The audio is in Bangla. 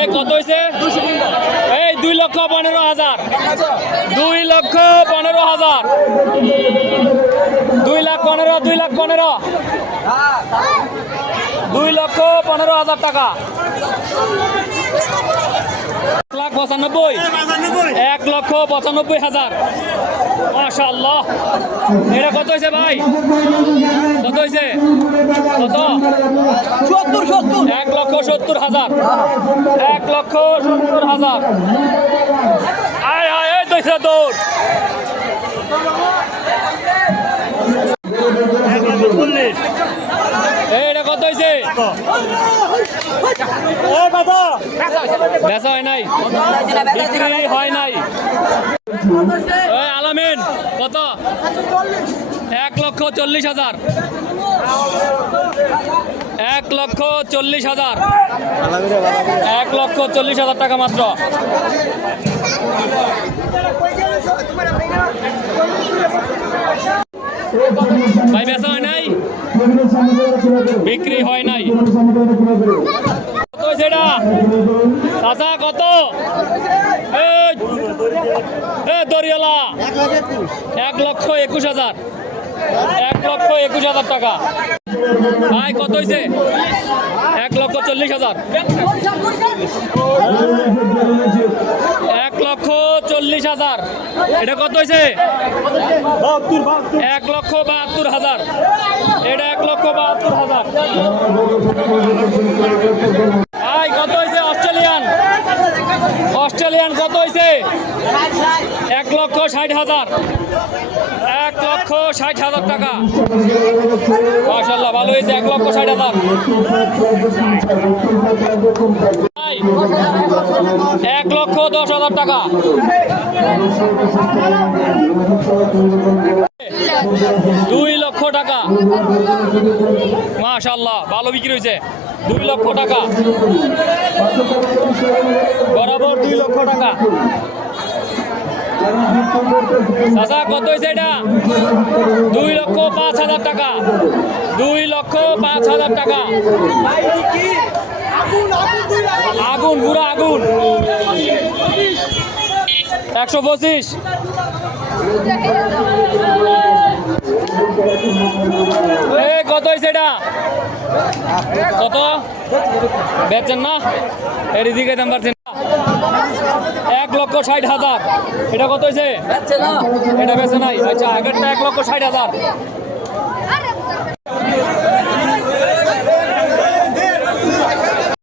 এই কত হয়েছে? এই 2,15,000, 2,15,000, 2,15,000, 2,15,000, 2,15,000 টাকা। 1,95,000, 1,95,000। মাশাআল্লাহ। এটা কত হয়েছে ভাই? কত হয়েছে? কত? 1,70,000, 1,70,000। আয় আয় এই দইছে দৌড়। এটা কত হয়েছে? বেচা হয় নাই, বিক্রি হয় নাই। আলামিন কত? 1,40,000, 1,40,000, 1,40,000 টাকা মাত্র। ভাই বেচা হয় নাই, বিক্রি হয় নাই। কত সেটা চাচা? কত? দরিয়ালা 1,21,000, 1,21,000 টাকা। ভাই কত হয়েছে? 1,40,000, 1,40,000। এটা কত হয়েছে? 1,72,000। এটা 1,72,000। ভাই কত হয়েছে? অস্ট্রেলিয়ান, অস্ট্রেলিয়ান কত হয়েছে? 1,60,000, 1,60,000 টাকা। মাশাআল্লাহ ভালো হয়েছে, 1,60,000। 1,10,000 টাকা। 2,00,000 টাকা। মাশাআল্লাহ ভালো বিক্রি হয়েছে, 2,00,000 টাকা। বরাবর 2,00,000 টাকা। চাচা কত হয়েছে এটা? 2,05,000 টাকা, 2,05,000 টাকা। আগুন পুরা আগুন। 125। কত হয়েছে এটা? কত বেচেন না? এর দিকে দাম পাচ্ছেন না। 1,60,000। এটা কত হয়েছে? এটা বেচে নাই। আচ্ছা আগেরটা 1,60,000।